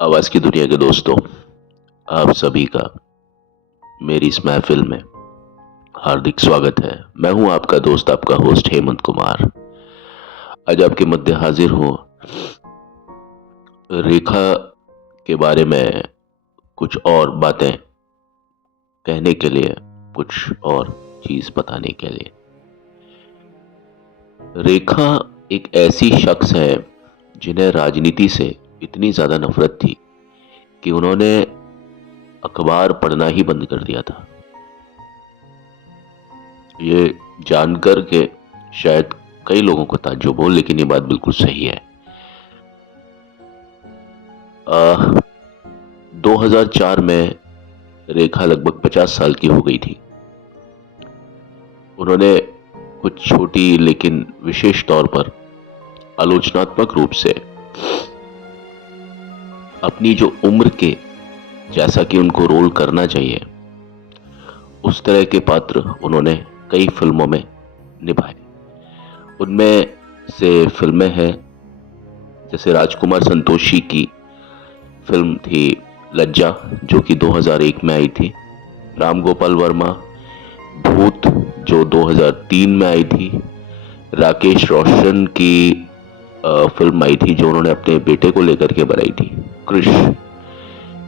आवाज की दुनिया के दोस्तों, आप सभी का मेरी इस महफिल में हार्दिक स्वागत है। मैं हूं आपका दोस्त, आपका होस्ट हेमंत कुमार। आज आपके मध्य हाजिर हूं रेखा के बारे में कुछ और बातें कहने के लिए, कुछ और चीज बताने के लिए। रेखा एक ऐसी शख्स है जिन्हें राजनीति से इतनी ज्यादा नफरत थी कि उन्होंने अखबार पढ़ना ही बंद कर दिया था। ये जानकर के शायद कई लोगों को ताज्जुब हो, लेकिन ये बात बिल्कुल सही है। 2004 में रेखा लगभग 50 साल की हो गई थी। उन्होंने कुछ छोटी लेकिन विशेष तौर पर आलोचनात्मक रूप से अपनी जो उम्र के जैसा कि उनको रोल करना चाहिए उस तरह के पात्र उन्होंने कई फिल्मों में निभाए। उनमें से फिल्में हैं जैसे राजकुमार संतोषी की फिल्म थी लज्जा, जो कि 2001 में आई थी। राम गोपाल वर्मा भूत, जो 2003 में आई थी। राकेश रोशन की फिल्म आई थी जो उन्होंने अपने बेटे को लेकर के बनाई थी, क्रिश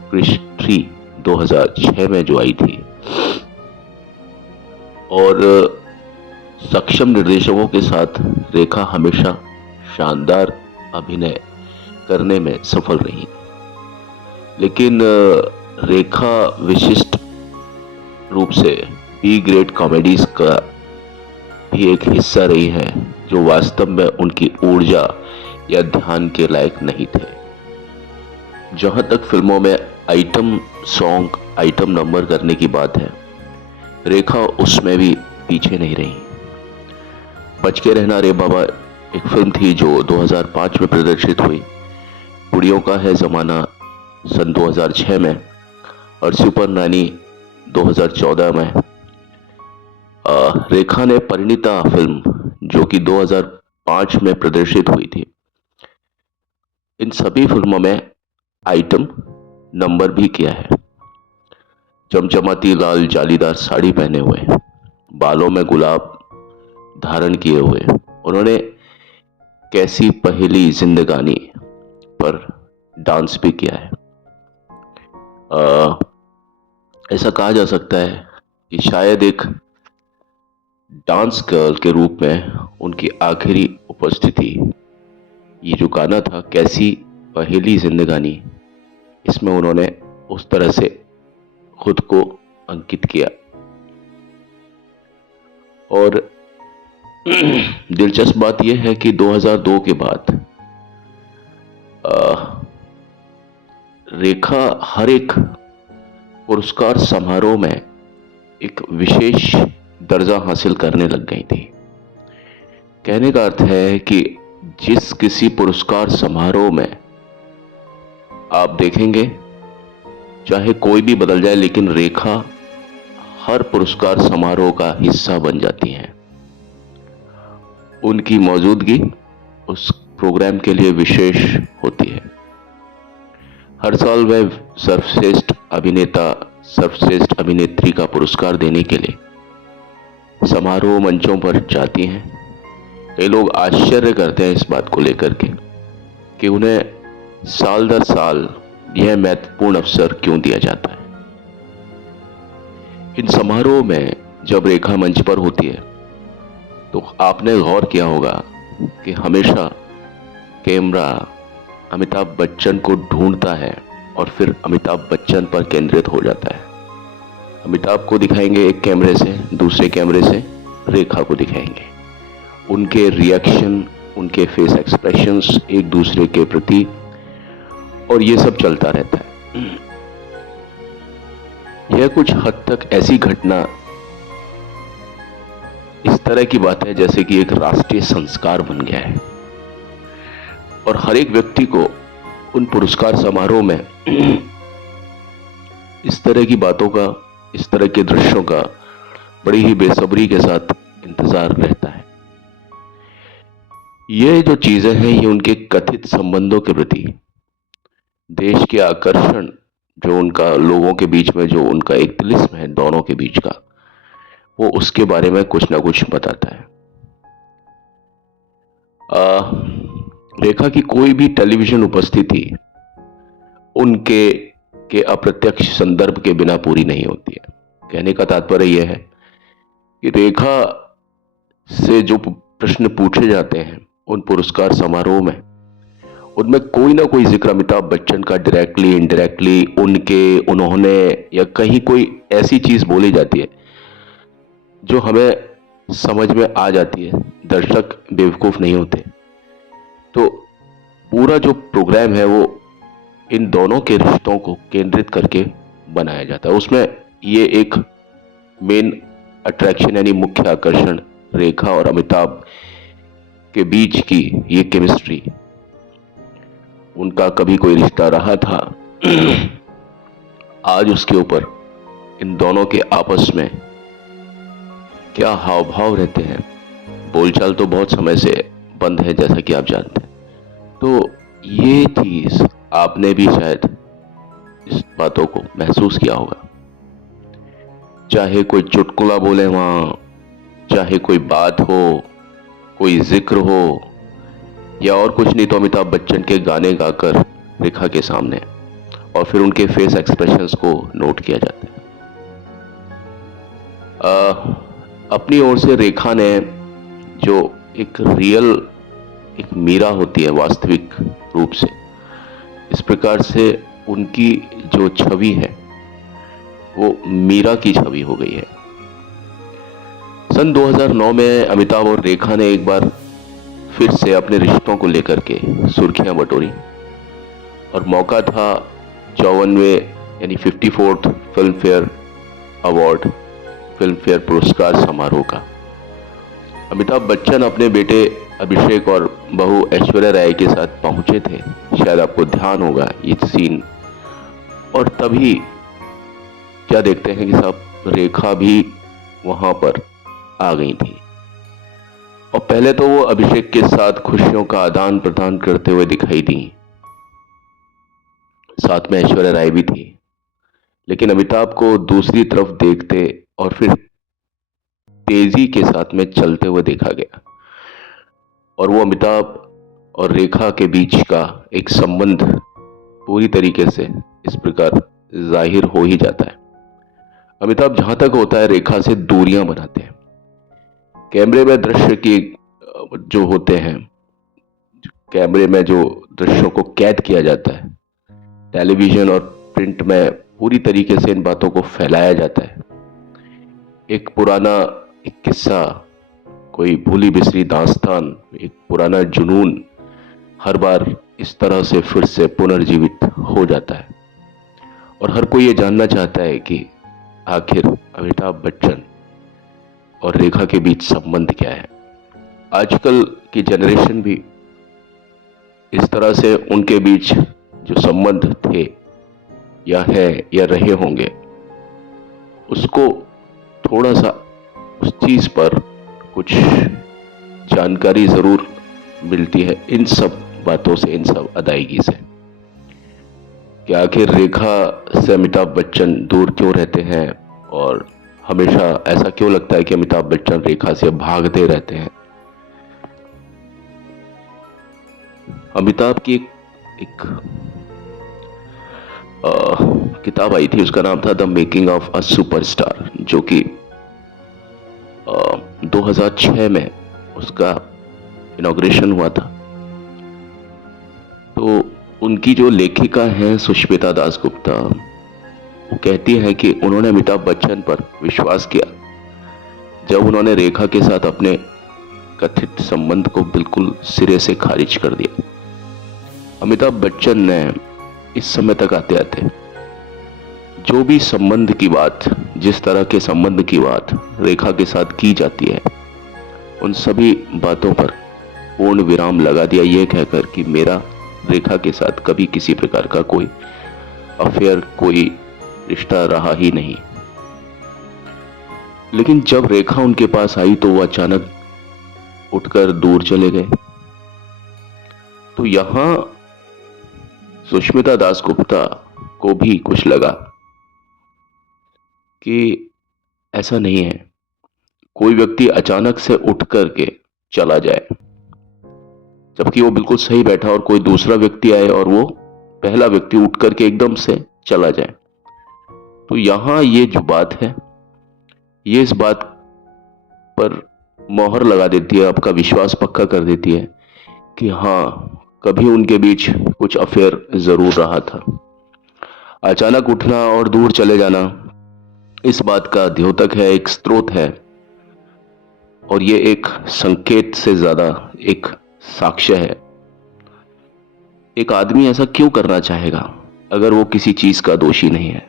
क्रिश 3 2006 में जो आई थी। और सक्षम निर्देशकों के साथ रेखा हमेशा शानदार अभिनय करने में सफल रही। लेकिन रेखा विशिष्ट रूप से बी ग्रेड कॉमेडीज का भी एक हिस्सा रही है, जो वास्तव में उनकी ऊर्जा या ध्यान के लायक नहीं थे। जहां तक फिल्मों में आइटम सॉन्ग, आइटम नंबर करने की बात है, रेखा उसमें भी पीछे नहीं रही। बच के रहना रे बाबा एक फिल्म थी जो 2005 में प्रदर्शित हुई। बुढ़ियों का है जमाना सन 2006 में, और सुपर नानी 2014 में। रेखा ने परिणीता फिल्म जो कि 2005 में प्रदर्शित हुई थी, इन सभी फिल्मों में आइटम नंबर भी किया है। चमचमाती लाल जालीदार साड़ी पहने हुए, बालों में गुलाब धारण किए हुए उन्होंने कैसी पहेली जिंदगानी पर डांस भी किया है। ऐसा कहा जा सकता है कि शायद एक डांस गर्ल के रूप में उनकी आखिरी उपस्थिति, ये जो गाना था कैसी पहेली जिंदगानी, इसमें उन्होंने उस तरह से खुद को अंकित किया। और दिलचस्प बात यह है कि 2002 के बाद रेखा हर एक पुरस्कार समारोह में एक विशेष दर्जा हासिल करने लग गई थी। कहने का अर्थ है कि जिस किसी पुरस्कार समारोह में आप देखेंगे, चाहे कोई भी बदल जाए, लेकिन रेखा हर पुरस्कार समारोह का हिस्सा बन जाती हैं। उनकी मौजूदगी उस प्रोग्राम के लिए विशेष होती है। हर साल वह सर्वश्रेष्ठ अभिनेता, सर्वश्रेष्ठ अभिनेत्री का पुरस्कार देने के लिए समारोह मंचों पर जाती हैं। कई लोग आश्चर्य करते हैं इस बात को लेकर के कि उन्हें साल दर साल यह महत्वपूर्ण अवसर क्यों दिया जाता है। इन समारोह में जब रेखा मंच पर होती है तो आपने गौर किया होगा कि हमेशा कैमरा अमिताभ बच्चन को ढूंढता है और फिर अमिताभ बच्चन पर केंद्रित हो जाता है। अमिताभ को दिखाएंगे एक कैमरे से, दूसरे कैमरे से रेखा को दिखाएंगे। उनके रिएक्शन, उनके फेस एक्सप्रेशंस एक दूसरे के प्रति, और ये सब चलता रहता है। यह कुछ हद तक ऐसी घटना, इस तरह की बात है जैसे कि एक राष्ट्रीय संस्कार बन गया है, और हर एक व्यक्ति को उन पुरस्कार समारोह में इस तरह की बातों का, इस तरह के दृश्यों का बड़ी ही बेसब्री के साथ इंतजार रहता है। ये जो चीजें हैं, ये उनके कथित संबंधों के प्रति देश के आकर्षण, जो उनका लोगों के बीच में जो उनका एक तिलिस्म है दोनों के बीच का, वो उसके बारे में कुछ ना कुछ बताता है। रेखा की कोई भी टेलीविजन उपस्थिति उनके के अप्रत्यक्ष संदर्भ के बिना पूरी नहीं होती है। कहने का तात्पर्य यह है कि रेखा से जो प्रश्न पूछे जाते हैं उन पुरस्कार समारोह में, उनमें कोई ना कोई जिक्र अमिताभ बच्चन का डायरेक्टली इनडायरेक्टली उन्होंने या कहीं कोई ऐसी चीज बोली जाती है जो हमें समझ में आ जाती है। दर्शक बेवकूफ नहीं होते। तो पूरा जो प्रोग्राम है वो इन दोनों के रिश्तों को केंद्रित करके बनाया जाता है। उसमें ये एक मेन अट्रैक्शन यानी मुख्य आकर्षण रेखा और अमिताभ के बीच की ये केमिस्ट्री, उनका कभी कोई रिश्ता रहा था आज उसके ऊपर इन दोनों के आपस में क्या हाव भाव रहते हैं। बोलचाल तो बहुत समय से बंद है जैसा कि आप जानते हैं। तो ये चीज आपने भी शायद इस बातों को महसूस किया होगा। चाहे कोई चुटकुला बोले वहां, चाहे कोई बात हो, कोई जिक्र हो, या और कुछ नहीं तो अमिताभ बच्चन के गाने गाकर रेखा के सामने और फिर उनके फेस एक्सप्रेशंस को नोट किया जाता है। अपनी ओर से रेखा ने जो एक मीरा होती है वास्तविक रूप से, इस प्रकार से उनकी जो छवि है वो मीरा की छवि हो गई है। सन 2009 में अमिताभ और रेखा ने एक बार फिर से अपने रिश्तों को लेकर के सुर्खियां बटोरी और मौका था 54वें यानी 54th फिल्म फेयर पुरस्कार समारोह का। अमिताभ बच्चन अपने बेटे अभिषेक और बहू ऐश्वर्या राय के साथ पहुंचे थे, शायद आपको ध्यान होगा ये सीन। और तभी क्या देखते हैं कि साहब रेखा भी वहां पर आ गई थी। और पहले तो वो अभिषेक के साथ खुशियों का आदान प्रदान करते हुए दिखाई दी, साथ में ऐश्वर्या राय भी थी। लेकिन अमिताभ को दूसरी तरफ देखते और फिर तेजी के साथ में चलते हुए देखा गया और वो अमिताभ और रेखा के बीच का एक संबंध पूरी तरीके से इस प्रकार जाहिर हो ही जाता है। अमिताभ जहां तक होता है रेखा से दूरियां बनाते हैं। कैमरे में दृश्य की जो होते हैं, कैमरे में जो दृश्यों को कैद किया जाता है, टेलीविजन और प्रिंट में पूरी तरीके से इन बातों को फैलाया जाता है। एक पुराना एक किस्सा, कोई भूली बिसरी दास्तान, एक पुराना जुनून हर बार इस तरह से फिर से पुनर्जीवित हो जाता है और हर कोई ये जानना चाहता है कि आखिर अमिताभ बच्चन और रेखा के बीच संबंध क्या है। आजकल की जनरेशन भी इस तरह से उनके बीच जो संबंध थे या है या रहे होंगे, उसको थोड़ा सा उस चीज पर कुछ जानकारी जरूर मिलती है इन सब बातों से, इन सब अदायगी से, कि आखिर रेखा से अमिताभ बच्चन दूर क्यों रहते हैं और हमेशा ऐसा क्यों लगता है कि अमिताभ बच्चन रेखा से भागते रहते हैं। अमिताभ की एक किताब आई थी, उसका नाम था the making of a superstar, जो कि 2006 में उसका इनॉग्रेशन हुआ था। तो उनकी जो लेखिका हैं सुष्मिता दासगुप्ता, वो कहती है कि उन्होंने अमिताभ बच्चन पर विश्वास किया जब उन्होंने रेखा के साथ अपने कथित संबंध को बिल्कुल सिरे से खारिज कर दिया। अमिताभ बच्चन ने इस समय तक आते आते जो भी संबंध की बात, जिस तरह के संबंध की बात रेखा के साथ की जाती है, उन सभी बातों पर पूर्ण विराम लगा दिया, यह कहकर कि मेरा रेखा के साथ कभी किसी प्रकार का कोई अफेयर, कोई रिश्ता रहा ही नहीं। लेकिन जब रेखा उनके पास आई तो वो अचानक उठकर दूर चले गए। तो यहां सुष्मिता दासगुप्ता को भी कुछ लगा कि ऐसा नहीं है, कोई व्यक्ति अचानक से उठ करके चला जाए, जबकि वो बिल्कुल सही बैठा और कोई दूसरा व्यक्ति आए और वो पहला व्यक्ति उठ करके एकदम से चला जाए। तो यहां ये जो बात है, ये इस बात पर मोहर लगा देती है, आपका विश्वास पक्का कर देती है कि हाँ, कभी उनके बीच कुछ अफेयर जरूर रहा था। अचानक उठना और दूर चले जाना इस बात का द्योतक है, एक स्रोत है, और ये एक संकेत से ज्यादा एक साक्ष्य है। एक आदमी ऐसा क्यों करना चाहेगा अगर वो किसी चीज का दोषी नहीं है।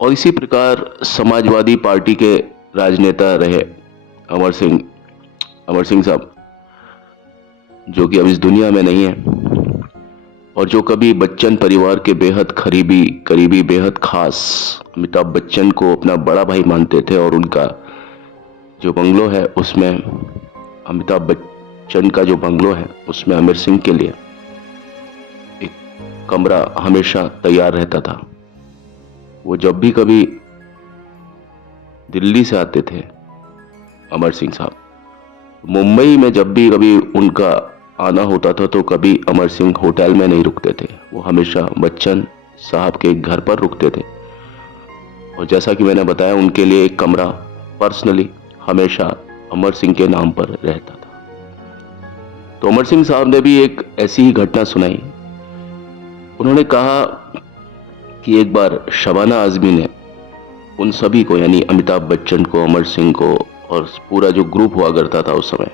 और इसी प्रकार समाजवादी पार्टी के राजनेता रहे अमर सिंह साहब, जो कि अब इस दुनिया में नहीं है, और जो कभी बच्चन परिवार के बेहद करीबी बेहद खास अमिताभ बच्चन को अपना बड़ा भाई मानते थे, और उनका जो बंगलो है उसमें अमिताभ बच्चन का जो बंगलो है उसमें आमिर सिंह के लिए एक कमरा हमेशा तैयार रहता था। वो जब भी कभी दिल्ली से आते थे अमर सिंह साहब, मुंबई में जब भी कभी उनका आना होता था तो कभी अमर सिंह होटल में नहीं रुकते थे, वो हमेशा बच्चन साहब के घर पर रुकते थे। और जैसा कि मैंने बताया, उनके लिए एक कमरा पर्सनली हमेशा अमर सिंह के नाम पर रहता था। तो अमर सिंह साहब ने भी एक ऐसी ही घटना सुनाई। उन्होंने कहा कि एक बार शबाना आजमी ने उन सभी को, यानी अमिताभ बच्चन को, अमर सिंह को, और पूरा जो ग्रुप हुआ करता था उस समय,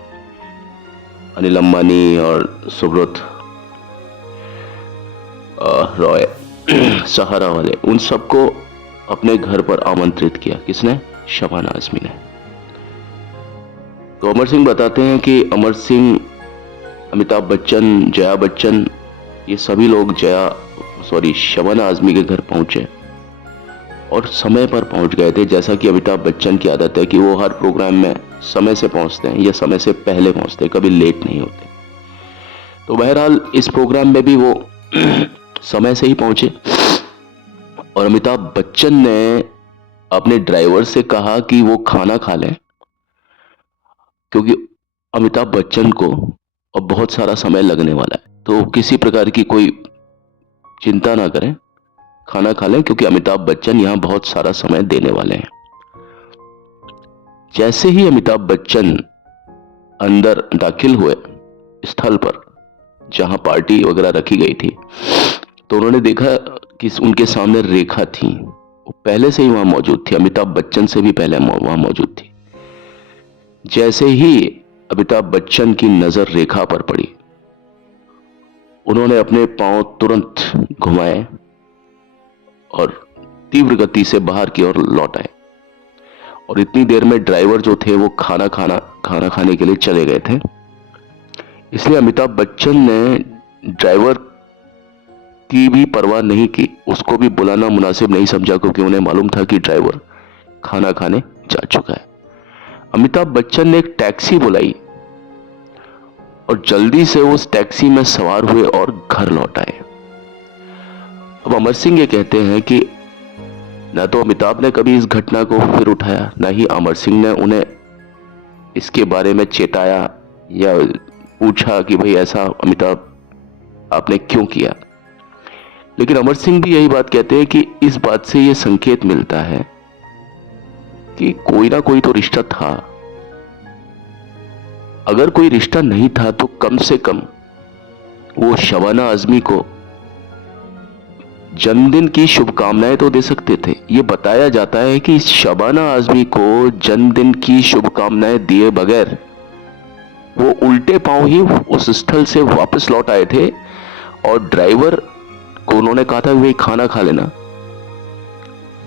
अनिल अंबानी और सुब्रत रॉय सहारा वाले, उन सबको अपने घर पर आमंत्रित किया। किसने? शबाना आजमी ने। तो अमर सिंह बताते हैं कि अमर सिंह, अमिताभ बच्चन, जया बच्चन, ये सभी लोग शबाना आजमी के घर पहुंचे और समय पर पहुंच गए थे। जैसा कि अमिताभ बच्चन की आदत है कि वो हर प्रोग्राम में समय से पहुंचते हैं या समय से पहले पहुंचते हैं, कभी लेट नहीं होते। तो बहरहाल इस प्रोग्राम में भी वो समय से ही पहुंचे, और अमिताभ बच्चन ने अपने ड्राइवर से कहा कि वो खाना खा लें, क्योंकि अमिताभ बच्चन को अब बहुत सारा समय लगने वाला है, तो किसी प्रकार की कोई चिंता ना करें, खाना खा लें, क्योंकि अमिताभ बच्चन यहां बहुत सारा समय देने वाले हैं। जैसे ही अमिताभ बच्चन अंदर दाखिल हुए स्थल पर जहां पार्टी वगैरह रखी गई थी, तो उन्होंने देखा कि उनके सामने रेखा थी। वो पहले से ही वहां मौजूद थी, अमिताभ बच्चन से भी पहले वहां मौजूद थी। जैसे ही अमिताभ बच्चन की नजर रेखा पर पड़ी, उन्होंने अपने पांव तुरंत घुमाए और तीव्र गति से बाहर की ओर लौट आए। और इतनी देर में ड्राइवर जो थे वो खाना खाने के लिए चले गए थे। इसलिए अमिताभ बच्चन ने ड्राइवर की भी परवाह नहीं की, उसको भी बुलाना मुनासिब नहीं समझा, क्योंकि उन्हें मालूम था कि ड्राइवर खाना खाने जा चुका है। अमिताभ बच्चन ने एक टैक्सी बुलाई और जल्दी से उस टैक्सी में सवार हुए और घर लौट आए। अब अमर सिंह ये कहते हैं कि ना तो अमिताभ ने कभी इस घटना को फिर उठाया, ना ही अमर सिंह ने उन्हें इसके बारे में चेताया या पूछा कि भाई ऐसा अमिताभ आपने क्यों किया। लेकिन अमर सिंह भी यही बात कहते हैं कि इस बात से यह संकेत मिलता है कि कोई ना कोई तो रिश्ता था। अगर कोई रिश्ता नहीं था तो कम से कम वो शबाना आजमी को जन्मदिन की शुभकामनाएं तो दे सकते थे। ये बताया जाता है कि शबाना आजमी को जन्मदिन की शुभकामनाएं दिए बगैर वो उल्टे पांव ही उस स्थल से वापस लौट आए थे, और ड्राइवर को उन्होंने कहा था वे खाना खा लेना।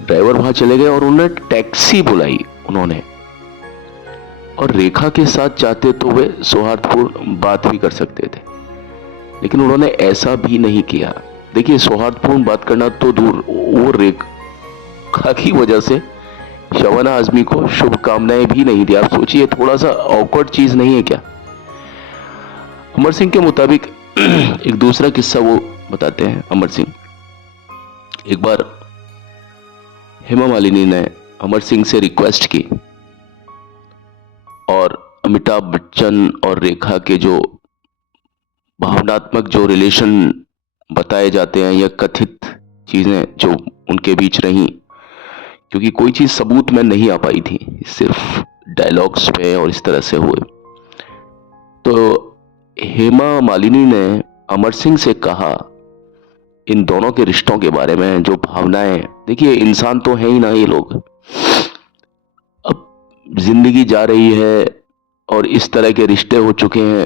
ड्राइवर वहां चले गए और उन्होंने टैक्सी बुलाई उन्होंने, और रेखा के साथ चाहते तो वे सौहार्दपूर्ण बात भी कर सकते थे, लेकिन उन्होंने ऐसा भी नहीं किया। देखिए, सौहार्दपूर्ण बात करना तो दूर, वो रेखा की वजह से शबाना आजमी को शुभकामनाएं भी नहीं दी। आप सोचिए, थोड़ा सा ऑकवर्ड चीज नहीं है क्या? अमर सिंह के मुताबिक एक दूसरा किस्सा वो बताते हैं अमर सिंह। एक बार हेमा मालिनी ने अमर सिंह से रिक्वेस्ट की और अमिताभ बच्चन और रेखा के जो भावनात्मक जो रिलेशन बताए जाते हैं या कथित चीजें जो उनके बीच रही, क्योंकि कोई चीज सबूत में नहीं आ पाई थी, सिर्फ डायलॉग्स पे और इस तरह से हुए, तो हेमा मालिनी ने अमर सिंह से कहा इन दोनों के रिश्तों के बारे में, जो भावनाएं, देखिए इंसान तो है ही ना ये लोग, अब जिंदगी जा रही है और इस तरह के रिश्ते हो चुके हैं।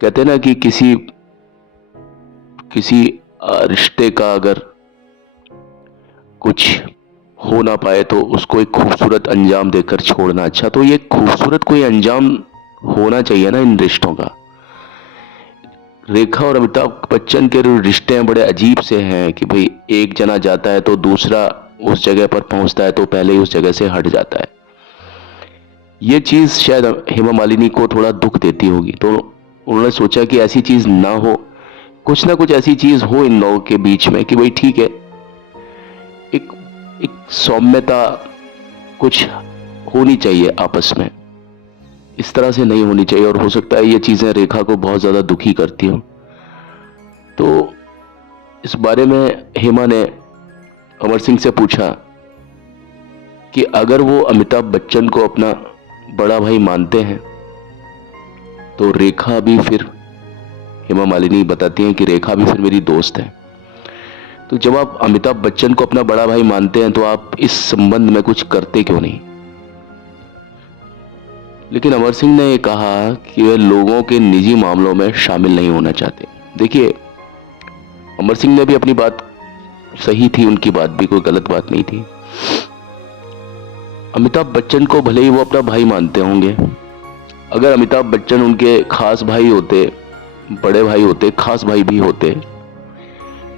कहते हैं ना कि किसी रिश्ते का अगर कुछ हो ना पाए तो उसको एक खूबसूरत अंजाम देकर छोड़ना अच्छा। तो ये खूबसूरत कोई अंजाम होना चाहिए ना इन रिश्तों का। रेखा और अमिताभ बच्चन के रिश्ते हैं बड़े अजीब से हैं कि भाई एक जना जाता है तो दूसरा उस जगह पर पहुंचता है तो पहले ही उस जगह से हट जाता है। ये चीज शायद हेमा मालिनी को थोड़ा दुख देती होगी, तो उन्होंने सोचा कि ऐसी चीज ना हो, कुछ ना कुछ ऐसी चीज हो इन लोगों के बीच में कि भाई ठीक है, एक सौम्यता कुछ होनी चाहिए आपस में, इस तरह से नहीं होनी चाहिए। और हो सकता है ये चीजें रेखा को बहुत ज्यादा दुखी करती हो। तो इस बारे में हेमा ने अमर सिंह से पूछा कि अगर वो अमिताभ बच्चन को अपना बड़ा भाई मानते हैं तो रेखा भी फिर, हेमा मालिनी बताती हैं कि रेखा भी फिर मेरी दोस्त है, तो जब आप अमिताभ बच्चन को अपना बड़ा भाई मानते हैं तो आप इस संबंध में कुछ करते क्यों नहीं। लेकिन अमर सिंह ने कहा कि वे लोगों के निजी मामलों में शामिल नहीं होना चाहते। देखिए अमर सिंह ने भी अपनी बात सही थी, उनकी बात भी कोई गलत बात नहीं थी। अमिताभ बच्चन को भले ही वो अपना भाई मानते होंगे, अगर अमिताभ बच्चन उनके खास भाई होते, बड़े भाई होते, खास भाई भी होते,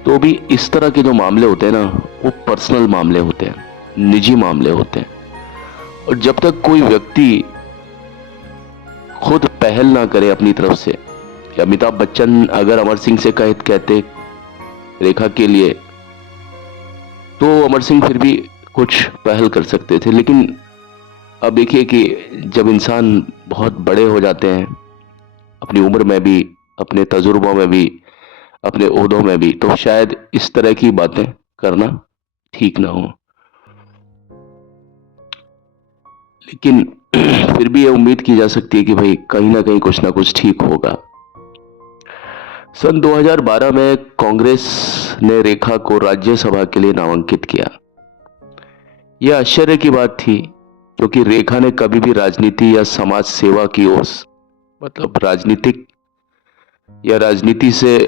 तो भी इस तरह के जो मामले होते हैं ना वो पर्सनल मामले होते हैं, निजी मामले होते हैं। और जब तक कोई व्यक्ति खुद पहल ना करे अपनी तरफ से, अमिताभ बच्चन अगर अमर सिंह से कहते रेखा के लिए, तो अमर सिंह फिर भी कुछ पहल कर सकते थे। लेकिन अब देखिए कि जब इंसान बहुत बड़े हो जाते हैं, अपनी उम्र में भी, अपने तजुर्बों में भी, अपने ओहदों में भी, तो शायद इस तरह की बातें करना ठीक ना हो। लेकिन फिर भी ये उम्मीद की जा सकती है कि भाई कहीं ना कहीं कुछ ना कुछ ठीक होगा। सन 2012 में कांग्रेस ने रेखा को राज्यसभा के लिए नामांकित किया। यह आश्चर्य की बात थी क्योंकि रेखा ने कभी भी राजनीति या समाज सेवा की ओर, मतलब राजनीतिक या राजनीति से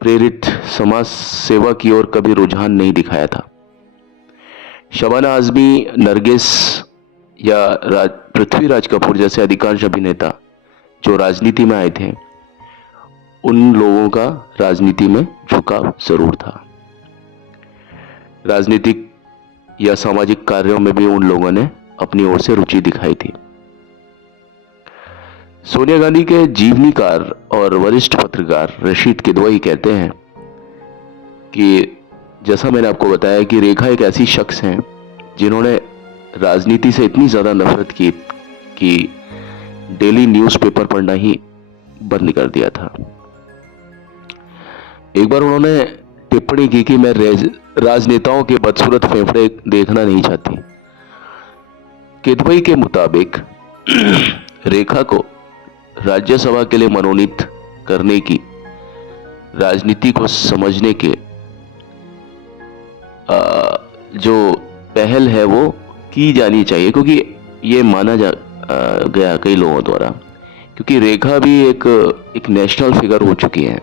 प्रेरित समाज सेवा की ओर कभी रुझान नहीं दिखाया था। शबाना आजमी, नरगिस या पृथ्वीराज कपूर जैसे अधिकांश अभिनेता जो राजनीति में आए थे, उन लोगों का राजनीति में झुकाव जरूर था। राजनीतिक या सामाजिक कार्यों में भी उन लोगों ने अपनी ओर से रुचि दिखाई थी। सोनिया गांधी के जीवनीकार और वरिष्ठ पत्रकार रशीद किदवई कहते हैं कि जैसा मैंने आपको बताया कि रेखा एक ऐसी शख्स हैं जिन्होंने राजनीति से इतनी ज्यादा नफरत की कि डेली न्यूज़पेपर पढ़ना ही बंद कर दिया था। एक बार उन्होंने टिप्पणी की कि मैं राजनेताओं के बदसूरत फेफड़े देखना नहीं चाहती। किदवई के मुताबिक रेखा को राज्यसभा के लिए मनोनीत करने की, राजनीति को समझने के जो पहल है वो की जानी चाहिए, क्योंकि ये माना गया कई लोगों द्वारा, क्योंकि रेखा भी एक नेशनल फिगर हो चुकी है।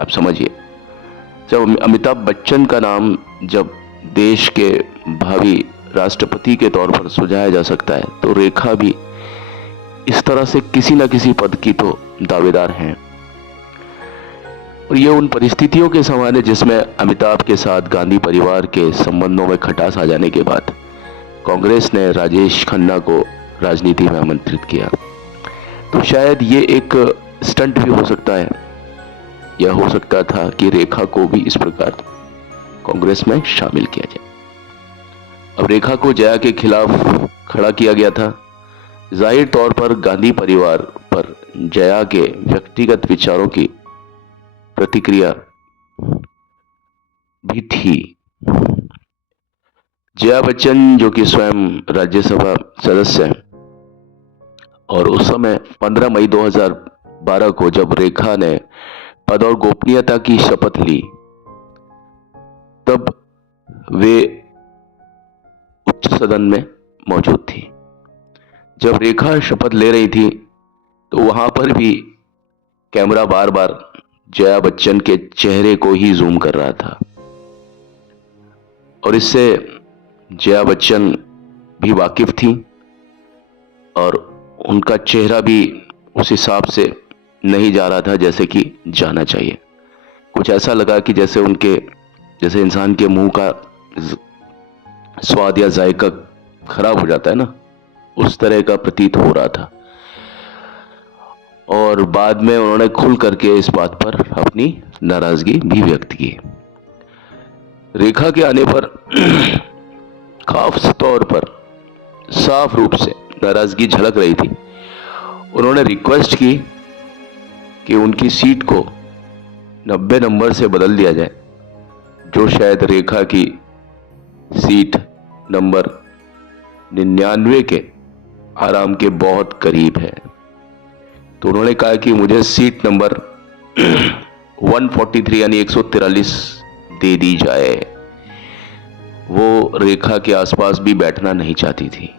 आप समझिए, जब अमिताभ बच्चन का नाम जब देश के भावी राष्ट्रपति के तौर पर सुझाया जा सकता है, तो रेखा भी इस तरह से किसी न किसी पद की तो दावेदार हैं। और ये उन परिस्थितियों के समान है जिसमें अमिताभ के साथ गांधी परिवार के संबंधों में खटास आ जाने के बाद कांग्रेस ने राजेश खन्ना को राजनीति में आमंत्रित किया। तो शायद ये एक स्टंट भी हो सकता है, या हो सकता था कि रेखा को भी इस प्रकार कांग्रेस में शामिल किया जाए। अब रेखा को जया के खिलाफ खड़ा किया गया था। जाहिर तौर पर गांधी परिवार पर जया के व्यक्तिगत विचारों की प्रतिक्रिया भी थी। जया बच्चन जो कि स्वयं राज्यसभा सदस्य हैं, और उस समय 15 मई 2012 को जब रेखा ने पद और गोपनीयता की शपथ ली, तब वे उच्च सदन में मौजूद थी। जब रेखा शपथ ले रही थी तो वहां पर भी कैमरा बार बार जया बच्चन के चेहरे को ही जूम कर रहा था, और इससे जया बच्चन भी वाकिफ थी और उनका चेहरा भी उस हिसाब से नहीं जा रहा था जैसे कि जाना चाहिए। कुछ ऐसा लगा कि जैसे इंसान के मुंह का स्वाद या जायका खराब हो जाता है ना, उस तरह का प्रतीत हो रहा था। और बाद में उन्होंने खुल करके इस बात पर अपनी नाराजगी भी व्यक्त की। रेखा के आने पर खास तौर पर साफ रूप से नाराजगी झलक रही थी। उन्होंने रिक्वेस्ट की कि उनकी सीट को 90 नंबर से बदल दिया जाए, जो शायद रेखा की सीट नंबर 99 के आराम के बहुत करीब है। तो उन्होंने कहा कि मुझे सीट नंबर 143 यानी 143 दे दी जाए। वो रेखा के आसपास भी बैठना नहीं चाहती थी।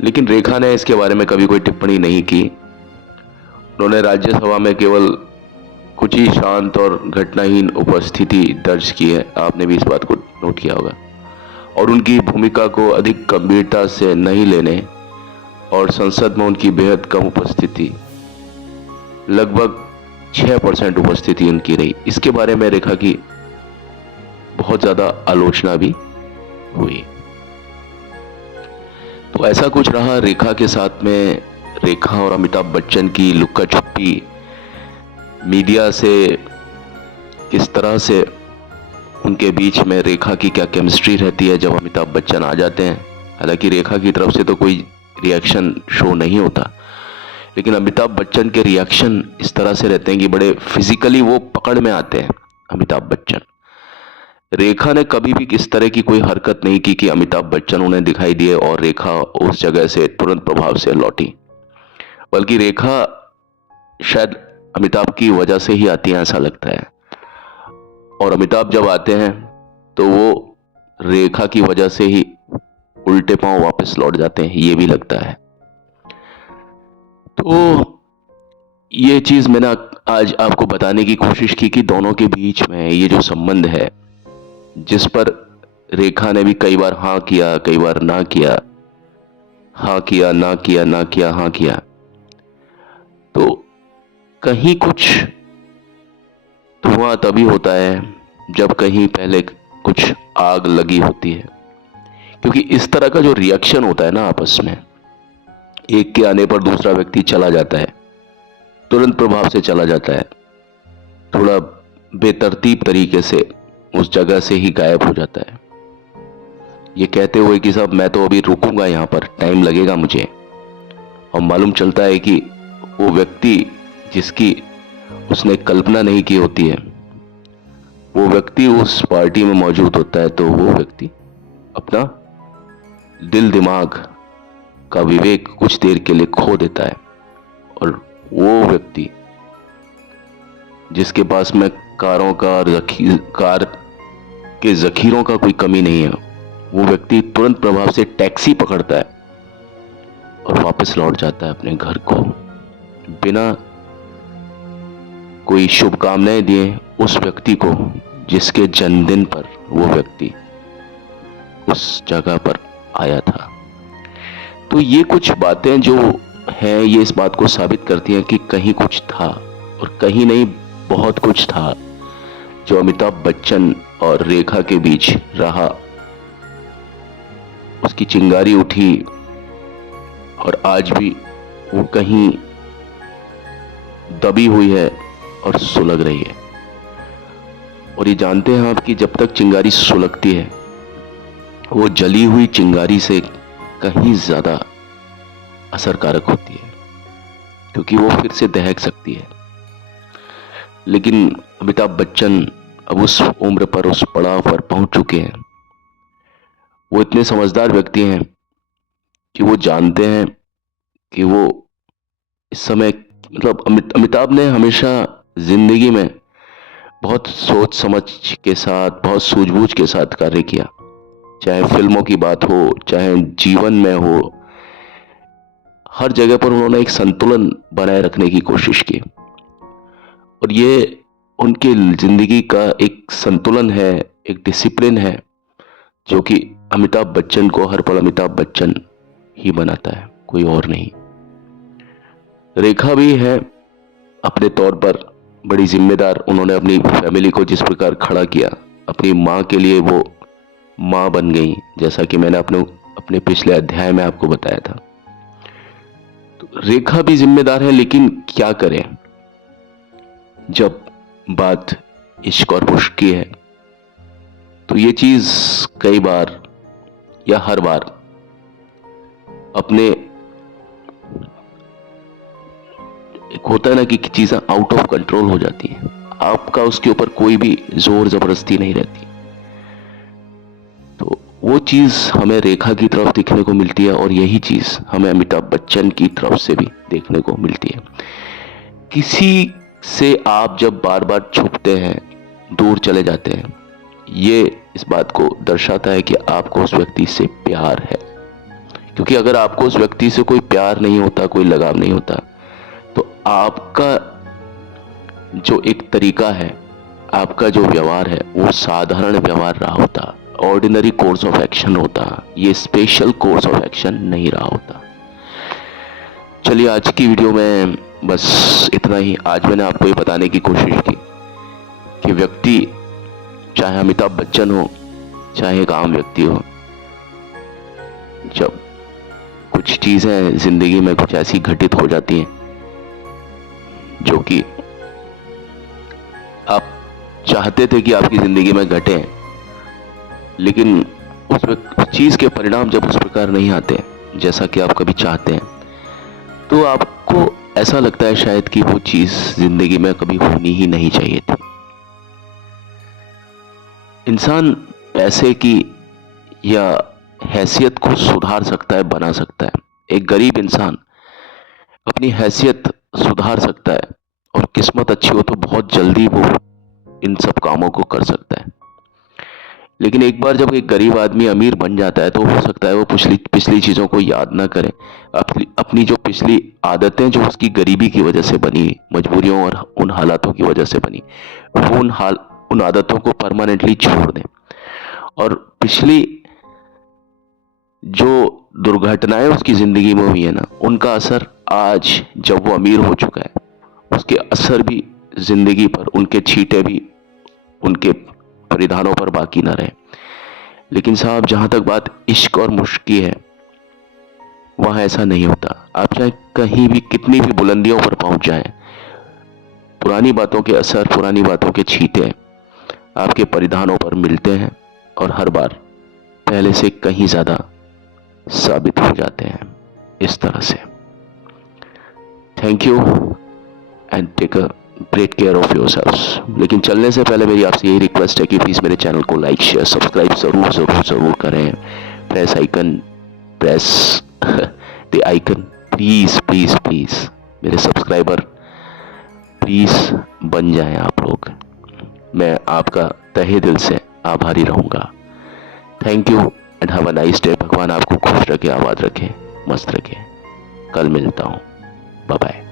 लेकिन रेखा ने इसके बारे में कभी कोई टिप्पणी नहीं की। उन्होंने राज्यसभा में केवल कुछ ही शांत और घटनाहीन उपस्थिति दर्ज की है, आपने भी इस बात को नोट किया होगा, और उनकी भूमिका को अधिक गंभीरता से नहीं लेने और संसद में उनकी बेहद कम उपस्थिति, लगभग 6% उपस्थिति उनकी रही, इसके बारे में रेखा की बहुत ज्यादा आलोचना भी हुई। तो ऐसा कुछ रहा रेखा के साथ में। रेखा और अमिताभ बच्चन की लुक्का छुपी, मीडिया से किस तरह से उनके बीच में रेखा की क्या केमिस्ट्री रहती है जब अमिताभ बच्चन आ जाते हैं। हालांकि रेखा की तरफ से तो कोई रिएक्शन शो नहीं होता, लेकिन अमिताभ बच्चन के रिएक्शन इस तरह से रहते हैं कि बड़े फिजिकली वो पकड़ में आते हैं अमिताभ बच्चन। रेखा ने कभी भी किस तरह की कोई हरकत नहीं की कि अमिताभ बच्चन उन्हें दिखाई दिए और रेखा उस जगह से तुरंत प्रभाव से लौटी, बल्कि रेखा शायद अमिताभ की वजह से ही आती है, ऐसा लगता है। और अमिताभ जब आते हैं तो वो रेखा की वजह से ही उल्टे पांव वापस लौट जाते हैं, ये भी लगता है। तो ये चीज मैंने आज आपको बताने की कोशिश की कि दोनों के बीच में ये जो संबंध है, जिस पर रेखा ने भी कई बार हाँ किया, कई बार ना किया, हाँ किया, ना किया, ना किया, हाँ किया, तो कहीं कुछ धुआं तभी होता है जब कहीं पहले कुछ आग लगी होती है। क्योंकि इस तरह का जो रिएक्शन होता है ना आपस में, एक के आने पर दूसरा व्यक्ति चला जाता है, तुरंत प्रभाव से चला जाता है, थोड़ा बेतरतीब तरीके से उस जगह से ही गायब हो जाता है, ये कहते हुए कि साहब मैं तो अभी रुकूंगा, यहां पर टाइम लगेगा मुझे। और मालूम चलता है कि वो व्यक्ति जिसकी उसने कल्पना नहीं की होती है, वो व्यक्ति उस पार्टी में मौजूद होता है, तो वो व्यक्ति अपना दिल दिमाग का विवेक कुछ देर के लिए खो देता है, और वो व्यक्ति जिसके पास में कार के जखीरों का कोई कमी नहीं है, वो व्यक्ति तुरंत प्रभाव से टैक्सी पकड़ता है और वापस लौट जाता है अपने घर को, बिना कोई शुभकामनाएं दिए उस व्यक्ति को जिसके जन्मदिन पर वो व्यक्ति उस जगह पर आया था। तो ये कुछ बातें जो हैं, ये इस बात को साबित करती हैं कि कहीं कुछ था, और कहीं नहीं बहुत कुछ था जो अमिताभ बच्चन और रेखा के बीच रहा। उसकी चिंगारी उठी और आज भी वो कहीं दबी हुई है और सुलग रही है। और ये जानते हैं आप कि जब तक चिंगारी सुलगती है वो जली हुई चिंगारी से कहीं ज्यादा असरकारक होती है, क्योंकि वो फिर से दहक सकती है। लेकिन अमिताभ बच्चन अब उस उम्र पर, उस पड़ाव पर पहुंच चुके हैं। वो इतने समझदार व्यक्ति हैं कि वो जानते हैं कि वो इस समय, मतलब अमिताभ ने हमेशा जिंदगी में बहुत सोच समझ के साथ, बहुत सूझबूझ के साथ कार्य किया। चाहे फिल्मों की बात हो, चाहे जीवन में हो, हर जगह पर उन्होंने एक संतुलन बनाए रखने की कोशिश की। और ये उनकी जिंदगी का एक संतुलन है, एक डिसिप्लिन है, जो कि अमिताभ बच्चन को हर पल अमिताभ बच्चन ही बनाता है, कोई और नहीं। रेखा भी है अपने तौर पर बड़ी जिम्मेदार। उन्होंने अपनी फैमिली को जिस प्रकार खड़ा किया, अपनी माँ के लिए वो माँ बन गई, जैसा कि मैंने अपने पिछले अध्याय में आपको बताया था। तो रेखा भी जिम्मेदार है, लेकिन क्या करें, जब बात इश्क और मुश्क की है तो ये चीज कई बार या हर बार अपने, एक होता है ना कि चीजें आउट ऑफ कंट्रोल हो जाती हैं, आपका उसके ऊपर कोई भी जोर जबरदस्ती नहीं रहती। तो वो चीज हमें रेखा की तरफ देखने को मिलती है, और यही चीज हमें अमिताभ बच्चन की तरफ से भी देखने को मिलती है। किसी से आप जब बार बार छुपते हैं, दूर चले जाते हैं, ये इस बात को दर्शाता है कि आपको उस व्यक्ति से प्यार है। क्योंकि अगर आपको उस व्यक्ति से कोई प्यार नहीं होता, कोई लगाव नहीं होता, तो आपका जो एक तरीका है, आपका जो व्यवहार है, वो साधारण व्यवहार रहा होता, ऑर्डिनरी कोर्स ऑफ एक्शन होता, ये स्पेशल कोर्स ऑफ एक्शन नहीं रहा होता। चलिए, आज की वीडियो में बस इतना ही। आज मैंने आपको ये बताने की कोशिश की कि व्यक्ति, चाहे अमिताभ बच्चन हो, चाहे एक आम व्यक्ति हो, जब कुछ चीजें जिंदगी में कुछ ऐसी घटित हो जाती हैं जो कि आप चाहते थे कि आपकी जिंदगी में घटे, लेकिन उस चीज के परिणाम जब उस प्रकार नहीं आते जैसा कि आप कभी चाहते हैं, तो आपको ऐसा लगता है शायद कि वो चीज जिंदगी में कभी होनी ही नहीं चाहिए थी। इंसान पैसे की या हैसियत को सुधार सकता है, बना सकता है। एक गरीब इंसान अपनी हैसियत सुधार सकता है, और किस्मत अच्छी हो तो बहुत जल्दी वो इन सब कामों को कर सकता है। लेकिन एक बार जब एक गरीब आदमी अमीर बन जाता है, तो हो सकता है वो पिछली चीजों को याद ना करे। अपनी जो पिछली आदतें जो उसकी गरीबी की वजह से बनी, मजबूरियों और उन हालातों की वजह से बनी, वो उन आदतों को परमानेंटली छोड़ दें। और पिछली जो दुर्घटनाएं उसकी जिंदगी में हुई है ना, उनका असर आज जब वो अमीर हो चुका है, उसके असर भी जिंदगी पर, उनके छींटे भी उनके परिधानों पर बाकी ना रहे। लेकिन साहब, जहां तक बात इश्क और मुश्क की है, वहां ऐसा नहीं होता। आप चाहे कहीं भी, कितनी भी बुलंदियों पर पहुंच जाएं, पुरानी बातों के असर, पुरानी बातों के छींटे आपके परिधानों पर मिलते हैं, और हर बार पहले से कहीं ज्यादा साबित हो जाते हैं। इस तरह से thank you and take a great care of yourselves. लेकिन चलने से पहले मेरी आपसे यही रिक्वेस्ट है कि प्लीज मेरे चैनल को लाइक, शेयर, सब्सक्राइब जरूर जरूर जरूर करें। Press the icon, please please please मेरे सब्सक्राइबर प्लीज बन जाएं आप लोग। मैं आपका तहे दिल से आभारी रहूंगा। Thank you and have a nice day. भगवान आपको खुश रखे, आबाद रखे, मस्त रखे। कल मिलता हूं। Bye bye.